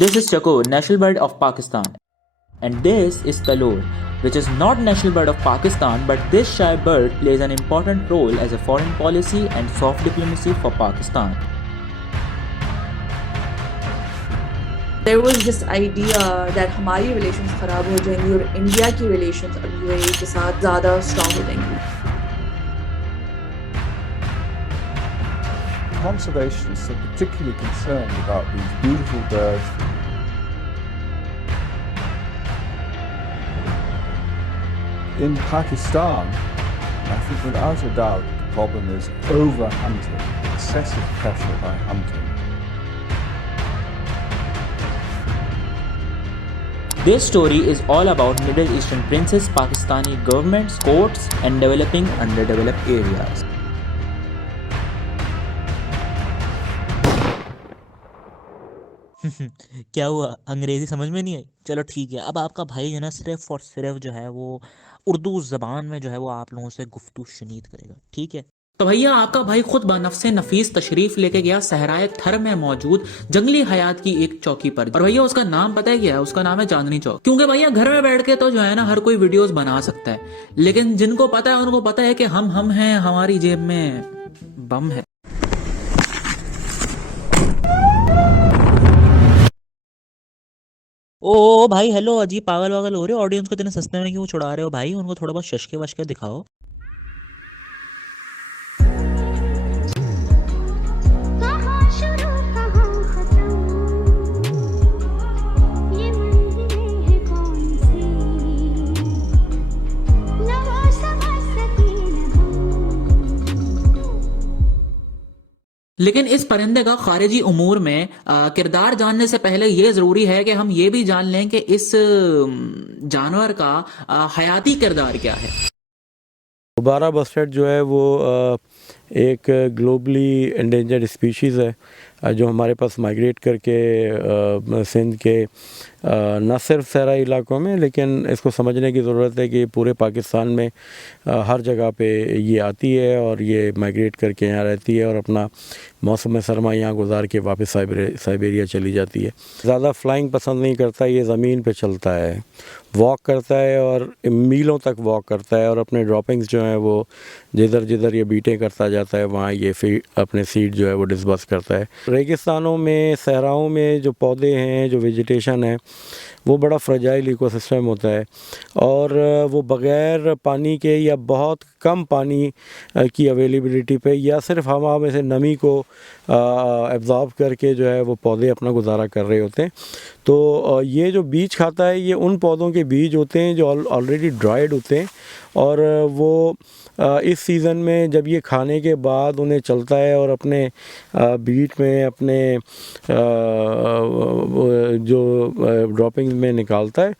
This is Chakor, national bird of Pakistan. And this is Talor, which is not national bird of Pakistan, but this shy bird plays an important role as a foreign policy and soft diplomacy for Pakistan. There was this idea that हमारी relations खराब हो जाएंगी और India की relations अब UAE के साथ ज़्यादा strong हो जाएंगी. Conservationists are particularly concerned about these beautiful birds. In Pakistan, I think without a doubt the problem is over-hunting, excessive pressure by hunting. This story is all about Middle Eastern princes, Pakistani governments, courts, and developing underdeveloped areas. क्या हुआ, अंग्रेजी समझ में नहीं आई? चलो ठीक है, अब आपका भाई जो ना सिर्फ और सिर्फ जो है वो उर्दू ज़बान में जो है वो आप लोगों से गुफ्तगू शनीद करेगा, ठीक है? तो भैया आपका भाई खुद बनफ़से नफीस तशरीफ लेके गया सहराए थर में मौजूद जंगली हयात की एक चौकी पर। और भैया उसका नाम पता है क्या है? उसका नाम है चांदनी चौक। क्योंकि भैया घर में बैठ के तो जो है ना हर कोई वीडियोस बना सकता है, लेकिन जिनको पता है उनको पता है कि हम हैं, हमारी जेब में बम है। ओ भाई हेलो, अजीब पागल वागल हो रहे हो? ऑडियंस को इतने सस्ते में क्यों छुड़ा रहे हो भाई? उनको थोड़ा बहुत शशके वशके दिखाओ। कहाँ शुरू कहाँ खत्म, ये मंजिलें हैं कौन सी, न वो समझ सकी न हम। लेकिन इस परिंदे का खारिजी उमूर में किरदार जानने से पहले ये ज़रूरी है कि हम ये भी जान लें कि इस जानवर का हयाती किरदार क्या है। दोबारा बस्टर्ड जो है वो एक ग्लोबली एंडेंजर्ड स्पीशीज़ है जो हमारे पास माइग्रेट करके सिंध के न सिर्फ सहराई इलाकों में, लेकिन इसको समझने की ज़रूरत है कि पूरे पाकिस्तान में हर जगह पे ये आती है और ये माइग्रेट करके यहाँ रहती है और अपना मौसम सरमा यहाँ गुजार के वापस साइबेरिया चली जाती है। ज़्यादा फ्लाइंग पसंद नहीं करता, ये ज़मीन पे चलता है, वॉक करता है और मीलों तक वॉक करता है और अपने ड्रॉपिंग्स जो हैं वो जिधर जिधर ये बीटें करता जाता है वहाँ ये अपने सीड जो है वो डिस्बर्स करता है। रेगिस्तानों में, सहराओं में जो पौधे हैं, जो वेजिटेशन है, वो बड़ा फ्रेजाइल इकोसिस्टम होता है और वो बग़ैर पानी के या बहुत कम पानी की अवेलेबिलिटी पे या सिर्फ हवा में से नमी को एब्ज़ॉर्ब करके जो है वो पौधे अपना गुजारा कर रहे होते हैं। तो ये जो बीज खाता है ये उन पौधों के बीज होते हैं जो ऑलरेडी ड्राइड होते हैं और वो इस सीज़न में जब ये खाने के बाद उन्हें चलता है और अपने बीट में अपने जो ड्रॉपिंग में निकालता है,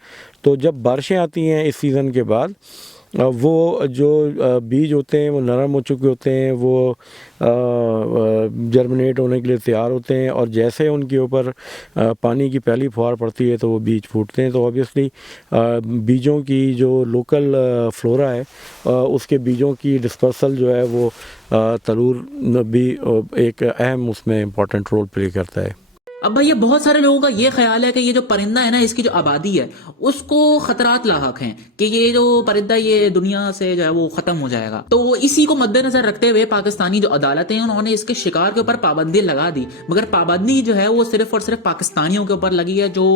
तो जब बारिशें आती हैं इस सीज़न के बाद वो जो बीज होते हैं वो नरम हो चुके होते हैं, वो जर्मिनेट होने के लिए तैयार होते हैं और जैसे उनके ऊपर पानी की पहली फुहार पड़ती है तो वो बीज फूटते हैं। तो ऑब्वियसली बीजों की जो लोकल फ्लोरा है उसके बीजों की डिस्पर्सल जो है वो तलूर भी एक अहम उसमें इम्पॉर्टेंट रोल प्ले करता है। अब भैया बहुत सारे लोगों का ये ख्याल है कि ये जो परिंदा है ना, इसकी जो आबादी है उसको खतरात लाहक हैं कि ये जो परिंदा ये दुनिया से जो है वो खत्म हो जाएगा। तो इसी को मद्देनजर रखते हुए पाकिस्तानी जो अदालतें हैं उन्होंने इसके शिकार के ऊपर पाबंदी लगा दी, मगर पाबंदी जो है वो सिर्फ और सिर्फ पाकिस्तानियों के ऊपर लगी है। जो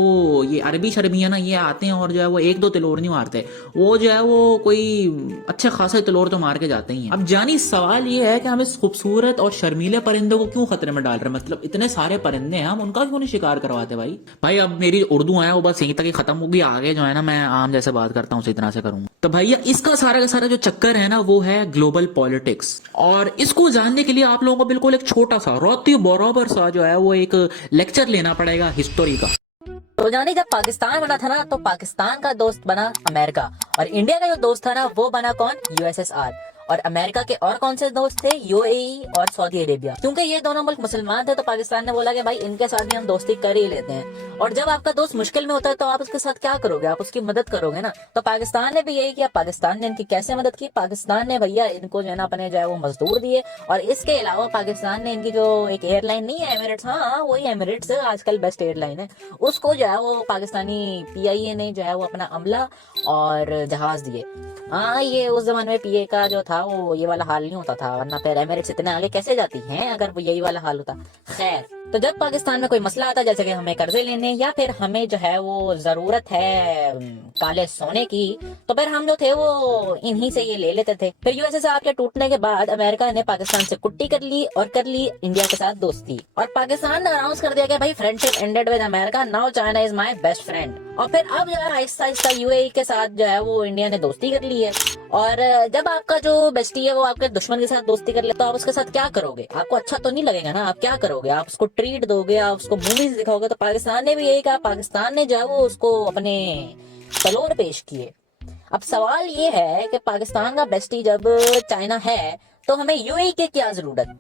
ये अरबी शरबी है ना, ये आते हैं और जो है वो एक दो तिलोर नहीं मारते, वो जो है वो कोई अच्छे खासे तिलोर तो मार के जाते ही हैं। अब जानी सवाल ये है कि हम इस खूबसूरत और शर्मीले परिंदे को क्यों खतरे में डाल रहे हैं? मतलब इतने सारे परिंदे हैं, हम उनका क्यों नहीं शिकार करवाते भाई? अब मेरी उर्दू है वो बस यहीं तक ही खत्म होगी, आगे जो है ना मैं आम जैसे बात करता हूँ उसी तरह से करूंगा। तो भैया इसका सारा का सारा जो चक्कर है ना वो है ग्लोबल पॉलिटिक्स, और इसको जानने के लिए आप लोगों को बिल्कुल एक छोटा सा रोती बराबर सा जो है वो एक लेक्चर लेना पड़ेगा हिस्टोरी का। तो जानी जब पाकिस्तान बना था ना, तो पाकिस्तान का दोस्त बना अमेरिका और इंडिया का जो दोस्त था ना वो बना कौन? यूएसएसआर। और अमेरिका के और कौन से दोस्त थे? यूएई और सऊदी अरेबिया। क्योंकि ये दोनों मुल्क मुसलमान थे तो पाकिस्तान ने बोला कि भाई इनके साथ भी हम दोस्ती कर ही लेते हैं। और जब आपका दोस्त मुश्किल में होता है तो आप उसके साथ क्या करोगे? आप उसकी मदद करोगे ना। तो पाकिस्तान ने भी यही किया। पाकिस्तान ने इनकी कैसे मदद की? पाकिस्तान ने भैया इनको जो है ना अपने जो है वो मजदूर दिए, और इसके अलावा पाकिस्तान ने इनकी जो एक एयरलाइन नहीं है एमिरेट्स, हाँ वही एमिरेट्स आजकल बेस्ट एयरलाइन है, उसको जो है वो पाकिस्तानी पीआईए ने जो है वो अपना अमला और जहाज दिए। हाँ ये उस जमाने में पीए का जो था वो ये वाला हाल नहीं होता था, वरना फिर एमिरेट्स इतने आगे कैसे जाती हैं अगर वो यही वाला हाल होता। खैर, तो जब पाकिस्तान में कोई मसला आता, जैसे कि हमें कर्जे लेने या फिर हमें जो है वो जरूरत है काले सोने की, तो फिर हम जो थे वो इन्हीं से ये ले लेते थे। फिर यूएसएसआर के टूटने के बाद अमेरिका ने पाकिस्तान से कुट्टी कर ली और कर ली इंडिया के साथ दोस्ती, और पाकिस्तान ने अनाउंस कर दिया कि भाई friendship ended with America, now China is my best friend. और फिर अब जो है आहिस्ता आहिस्ता यूएई के साथ जो है वो इंडिया ने दोस्ती कर ली है। और जब आपका जो बेस्टी है वो आपके दुश्मन के साथ दोस्ती कर ले तो आप उसके साथ क्या करोगे? आपको अच्छा तो नहीं लगेगा ना। आप क्या करोगे? आप उसको ट्रीट दोगे, आप उसको मूवीज दिखाओगे। तो पाकिस्तान ने भी यही कहा, पाकिस्तान ने जो है वो उसको अपने तलोर पेश किए। अब सवाल ये है कि पाकिस्तान का बेस्टी जब चाइना है तो हमें यूएई की क्या जरूरत?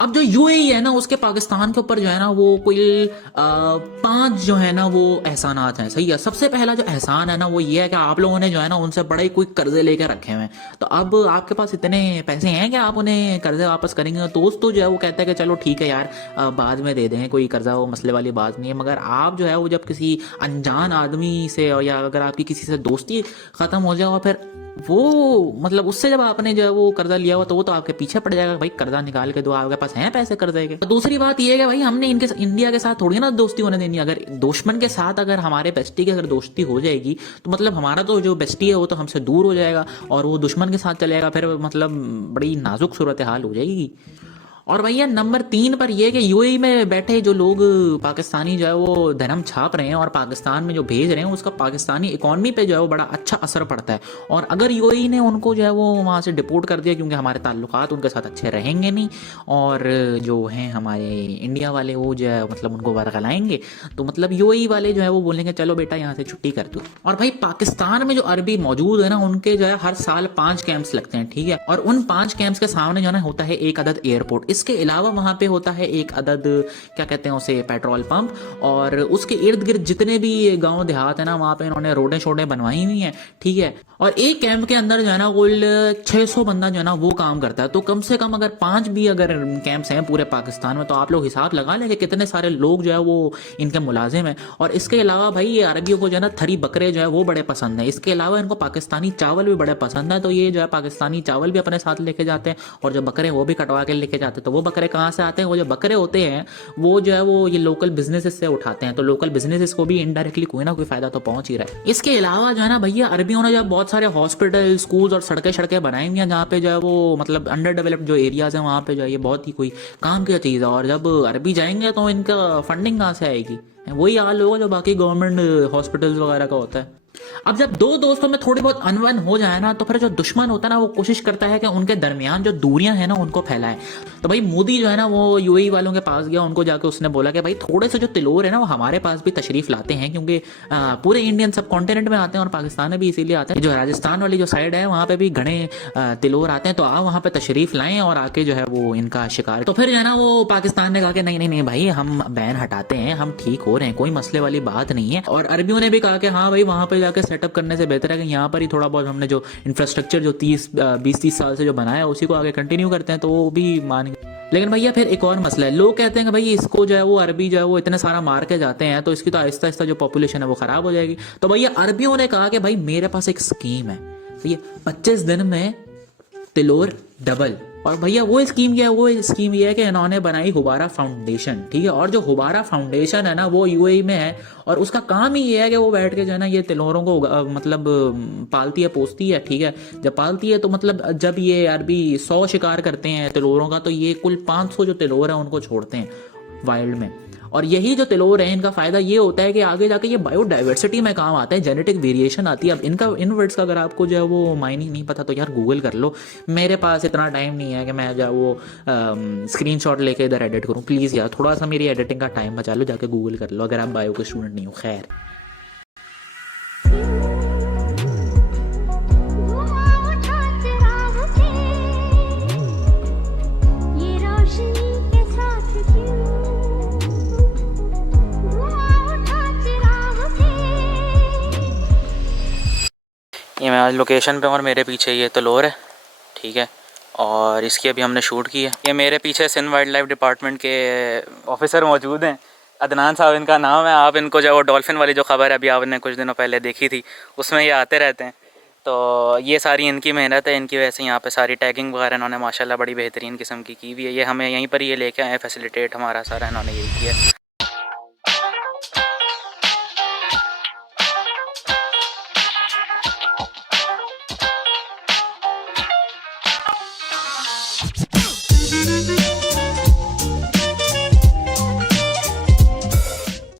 अब जो यूएई है ना उसके पाकिस्तान के ऊपर जो है ना वो कोई 5 जो है ना वो एहसानात हैं। सही है। सबसे पहला जो एहसान है ना वो ये है कि आप लोगों ने जो है ना उनसे बड़े कोई कर्जे लेके रखे हुए हैं, तो अब आपके पास इतने पैसे हैं कि आप उन्हें कर्जे वापस करेंगे। दोस्त तो जो है वो कहते हैं कि चलो ठीक है यार बाद में दे दें, कोई कर्जा वो मसले वाली बात नहीं है। मगर आप जो है वो जब किसी अनजान आदमी से या अगर आपकी किसी से दोस्ती खत्म हो जाए और फिर वो मतलब उससे जब आपने जो है वो कर्जा लिया हुआ तो वो तो आपके पीछे पड़ जाएगा, भाई कर्जा निकाल के दो, आपके पास हैं पैसे कर्जे के। तो दूसरी बात ये है कि भाई हमने इनके इंडिया के साथ थोड़ी ना दोस्ती होने देनी। अगर दुश्मन के साथ अगर हमारे बेस्टी की अगर दोस्ती हो जाएगी तो मतलब हमारा तो जो बेस्टी है वो तो हमसे दूर हो जाएगा और वो दुश्मन के साथ चलेगा, फिर मतलब बड़ी नाजुक सूरत हाल हो जाएगी। और भैया नंबर 3 पर यह कि यूएई में बैठे जो लोग पाकिस्तानी जो है वो धर्म छाप रहे हैं और पाकिस्तान में जो भेज रहे हैं उसका पाकिस्तानी इकॉनमी पे जो है वो बड़ा अच्छा असर पड़ता है। और अगर यूएई ने उनको जो है वो वहाँ से डिपोर्ट कर दिया, क्योंकि हमारे ताल्लुकात उनके साथ अच्छे रहेंगे नहीं और जो हैं हमारे इंडिया वाले वो जो है मतलब उनको बरगलाएंगे, तो मतलब यूएई वाले जो है वो बोलेंगे चलो बेटा यहाँ से छुट्टी कर दो। और भाई पाकिस्तान में जो अरबी मौजूद है ना उनके जो है हर साल 5 कैंप्स लगते हैं, ठीक है। और उन 5 कैंप्स के सामने जो है होता है एक अदद एयरपोर्ट। इसके अलावा वहां पे होता है एक अदद क्या कहते हैं उसे पेट्रोल पंप, और उसके इर्द गिर्द जितने भी गांव देहात है ना वहां पे इन्होंने रोडें शोडें बनवाई हुई हैं, ठीक है। और एक कैंप के अंदर जो है ना कुल 600 बंदा जो है ना वो काम करता है। तो कम से कम अगर 5 भी अगर कैंप्स हैं पूरे पाकिस्तान में तो आप लोग हिसाब लगा लें कि कितने सारे लोग जो है वो इनके मुलाजिम हैं। और इसके अलावा भाई ये अरबियों को जो है ना थरी बकरे जो है वो बड़े पसंद है। इसके अलावा इनको पाकिस्तानी चावल भी बड़े पसंद है, तो ये जो है पाकिस्तानी चावल भी अपने साथ लेके जाते हैं और जो बकरे वो भी कटवा के लेके जाते हैं। तो वो बकरे कहाँ से आते हैं? वो जो बकरे होते हैं वो जो है वो ये लोकल बिजनेसेस से उठाते हैं, तो लोकल बिजनेसेस को भी इनडायरेक्टली कोई ना कोई फायदा तो पहुंच ही रहा है। इसके अलावा जो है ना भैया अरबियों ने जो बहुत सारे हॉस्पिटल स्कूल्स और सड़कें बनाई हुई हैं जहाँ पे जो है वो मतलब अंडर डेवलप्ड जो एरियाज हैं वहाँ पे जो है ये बहुत ही कोई काम की चीज़ है। और जब अरबी जाएंगे तो इनका फंडिंग कहाँ से आएगी? वही हाल होगा जो बाकी गवर्नमेंट हॉस्पिटल्स वगैरह का होता है। अब जब दो दोस्तों में थोड़ी बहुत अनबन हो जाए ना तो फिर जो दुश्मन होता है ना वो कोशिश करता है कि उनके दरमियान जो दूरियां हैं ना उनको फैलाए। तो भाई मोदी जो है ना वो यूएई वालों के पास गया, उनको जाके उसने बोला कि भाई थोड़े से जो तिलोर है ना वो हमारे पास भी तशरीफ लाते हैं, क्योंकि पूरे इंडियन सब कॉन्टिनेंट में आते हैं और पाकिस्तान में भी इसीलिए आते हैं। जो राजस्थान वाली जो साइड है वहाँ पे भी घने तिलोर आते हैं, तो आप वहाँ पे तशरीफ लाएं और आके जो है वो इनका शिकार। तो फिर जो है ना वो पाकिस्तान ने कहा कि नहीं नहीं नहीं भाई हम बैन हटाते हैं, हम ठीक हो रहे हैं, कोई मसले वाली बात नहीं है। और अरबियों ने भी कहा कि हाँ भाई वहाँ पे जाके सेटअप करने से बेहतर है कि यहाँ पर ही थोड़ा बहुत हमने जो इंफ्रास्ट्रक्चर जो 20-30 साल से जो बनाया है उसी को आगे कंटिन्यू करते हैं, तो वो भी मान गए। लेकिन भैया फिर एक और मसला है, लोग कहते हैं कि भाई इसको जो है वो अरबी जो है वो इतना सारा मार के जाते हैं तो इसकी तो आहिस्ता आहिस्ता जो पॉपुलेशन है वो खराब हो जाएगी। तो भैया अरबियों ने कहा कि भाई मेरे पास एक स्कीम है, सही है, 25 दिन में तिलोर डबल। और भैया वो स्कीम क्या है? वो स्कीम ये है कि इन्होंने बनाई हुबारा फाउंडेशन, ठीक है। और जो हुबारा फाउंडेशन है ना वो यूएई में है और उसका काम ही ये है कि वो बैठ के जो है ना ये तिलोरों को मतलब पालती है पोसती है, ठीक है। जब पालती है तो मतलब जब ये अरबी 100 शिकार करते हैं तिलोरों का तो ये कुल 500 जो तिलोर है उनको छोड़ते हैं वाइल्ड में। और यही जो तिलोर है इनका फ़ायदा ये होता है कि आगे जाके ये बायोडाइवर्सिटी में काम आता है, जेनेटिक वेरिएशन आती है। अब इनका इन वर्ड्स का अगर आपको जो है वो मायने नहीं पता तो यार गूगल कर लो। मेरे पास इतना टाइम नहीं है कि मैं जो है वो स्क्रीनशॉट लेके इधर एडिट करूँ। प्लीज़ यार थोड़ा सा मेरी एडिटिंग का टाइम बचा लो, जाके गूगल कर लो अगर आप बायो के स्टूडेंट नहीं हो। खैर धुआं उठा चिराग से, ये रोशनी के साथ क्यों? धुआं उठा चिराग से। ये मैं आज लोकेशन पे और मेरे पीछे ये तलोर है, ठीक है, और इसकी अभी हमने शूट की है। ये मेरे पीछे सिंध वाइल्ड लाइफ डिपार्टमेंट के ऑफिसर मौजूद हैं, अदनान साहब इनका नाम है। आप इनको जो वो डॉल्फिन वाली जो खबर है अभी आपने कुछ दिनों पहले देखी थी उसमें ये आते रहते हैं। तो ये सारी इनकी मेहनत है, इनकी वजह से यहाँ पे सारी टैगिंग वगैरह इन्होंने माशाल्लाह बड़ी बेहतरीन किस्म की हुई है। ये हमें यहीं पर ये लेके आए, फैसिलिटेट हमारा सारा इन्होंने यही किया।